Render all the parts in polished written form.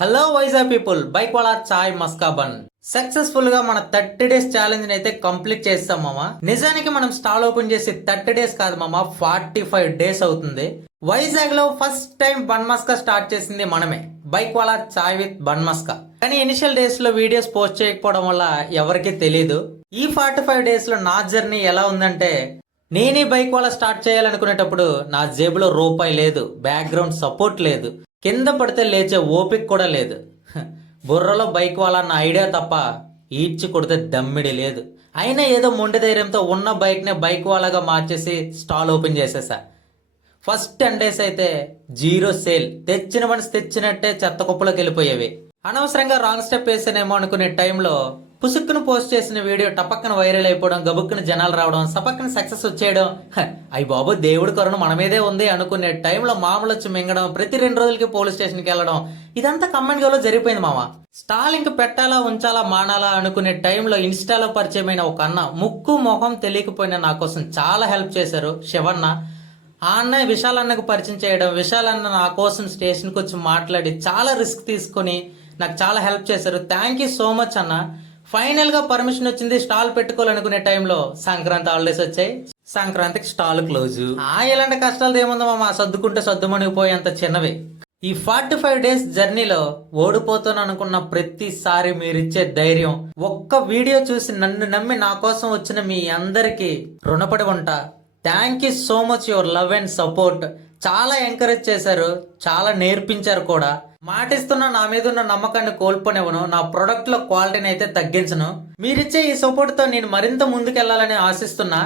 Hello Vizag people, bike వాళ్ళ చాయ్ మస్కా bun successful గా మన 30 డేస్ ఛాలెంజ్ అయితే కంప్లీట్ చేస్తాం మామ. నిజానికి మనం స్టాల్ ఓపెన్ చేసి 30 డేస్ కాదు మామ, 45 డేస్ అవుతుంది. వైజాగ్ లో ఫస్ట్ టైం బన్ మస్కా స్టార్ట్ చేసింది మనమే, బైక్ వాళ్ళ చాయ్ విత్ బన్ మస్కా. కానీ ఇనిషియల్ డేస్ లో వీడియోస్ పోస్ట్ చేయకపోవడం వల్ల ఎవరికి తెలియదు. ఈ 45 డేస్ లో నా జర్నీ ఎలా ఉందంటే, నేనే బైక్ వాళ్ళ స్టార్ట్ చేయాలనుకునేటప్పుడు నా జేబులో రూపాయి లేదు, బ్యాక్గ్రౌండ్ సపోర్ట్ లేదు, కింద పడితే లేచే ఓపిక కూడా లేదు. బుర్రలో బైక్ వాళ్ళ అన్న ఐడియా తప్ప ఈడ్చి కొడితే దమ్మిడి లేదు. అయినా ఏదో మొండి ధైర్యంతో ఉన్న బైక్నే బైక్ వాళ్ళగా మార్చేసి స్టాల్ ఓపెన్ చేసేసా. ఫస్ట్ 10 డేస్ అయితే జీరో సేల్, తెచ్చిన మనిషి తెచ్చినట్టే చెత్త కుప్పలోకి వెళ్ళిపోయేవి. అనవసరంగా రాంగ్ స్టెప్ వేసానేమో అనుకునే టైంలో పుసుక్కును పోస్ట్ చేసిన వీడియో టపక్కన వైరల్ అయిపోవడం, గబుక్కున జనాలు రావడం, సపక్కన సక్సెస్ వచ్చేయడం. అయ్యి బాబు దేవుడి కరుణ మన మీదే ఉంది అనుకునే టైంలో మామూలు వచ్చి మింగడం, ప్రతి 2 రోజులకి పోలీస్ స్టేషన్కి వెళ్ళడం, ఇదంతా కమెంట్ గోలో జరిగిపోయింది మామ. స్టాల్ ఇంక పెట్టాలా ఉంచాలా మానాలా అనుకునే టైంలో ఇన్స్టాలో పరిచయమైన ఒక అన్న, ముక్కు మొహం తెలియకపోయినా నా కోసం చాలా హెల్ప్ చేశారు, శివన్న. ఆ అన్నయ్య విశాల్ అన్నకు పరిచయం చేయడం, విశాల్ అన్న నా కోసం స్టేషన్కి వచ్చి మాట్లాడి చాలా రిస్క్ తీసుకొని నాకు చాలా హెల్ప్ చేశారు. థ్యాంక్ యూ సో మచ్ అన్న. ఫైనల్ గా పర్మిషన్ వచ్చింది స్టాల్ పెట్టుకోవాలనుకునే టైంలో సంక్రాంతి హాలిడేస్ వచ్చాయి. సంక్రాంతికి స్టాల్ క్లోజ్. ఇలాంటి కష్టాలు ఏముందో మా సర్దుకుంటే సర్దుమణిగిపోయేంత చిన్నవి. ఈ 45 డేస్ జర్నీలో ఓడిపోతాను అనుకున్న ప్రతిసారి మీరిచ్చే ధైర్యం, ఒక్క వీడియో చూసి నన్ను నమ్మి నా కోసం వచ్చిన మీ అందరికీ రుణపడి ఉంటా. Thank you so much your love and support. చాలా ఎంకరేజ్ చేశారు, చాలా నేర్పించారు కూడా. మాటిస్తున్న నా మీద ఉన్న నమ్మకాన్ని కోల్పోనివ్వను, నా ప్రొడక్ట్ లో క్వాలిటీని అయితే తగ్గించను. మీరిచ్చే ఈ సపోర్ట్ తో నేను మరింత ముందుకెళ్లాలని ఆశిస్తున్నా.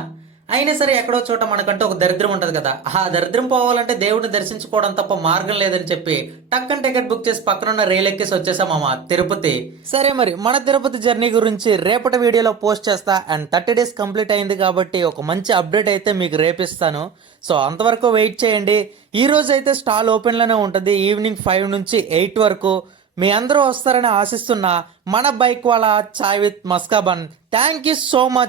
అయినా సరే ఎక్కడో చోట మనకంటూ ఒక దరిద్రం ఉంటది కదా, ఆ దరిద్రం పోవాలంటే దేవుడిని దర్శించుకోవడం తప్ప మార్గం లేదని చెప్పి టక్కన్ టికెట్ బుక్ చేసి పక్కనున్న రైలు ఎక్కేసి వచ్చేసామా తిరుపతి. సరే మరి మన తిరుపతి జర్నీ గురించి రేపటి వీడియోలో పోస్ట్ చేస్తా. అండ్ 30 డేస్ కంప్లీట్ అయింది కాబట్టి ఒక మంచి అప్డేట్ అయితే మీకు రేపిస్తాను. సో అంతవరకు వెయిట్ చేయండి. ఈ రోజు అయితే స్టాల్ ఓపెన్ లోనే ఉంటుంది, ఈవినింగ్ 5 నుంచి 8 వరకు. మీ అందరూ వస్తారని ఆశిస్తున్నా. మన బైక్ వాళ్ళ chai with maska bun. Thank you so much.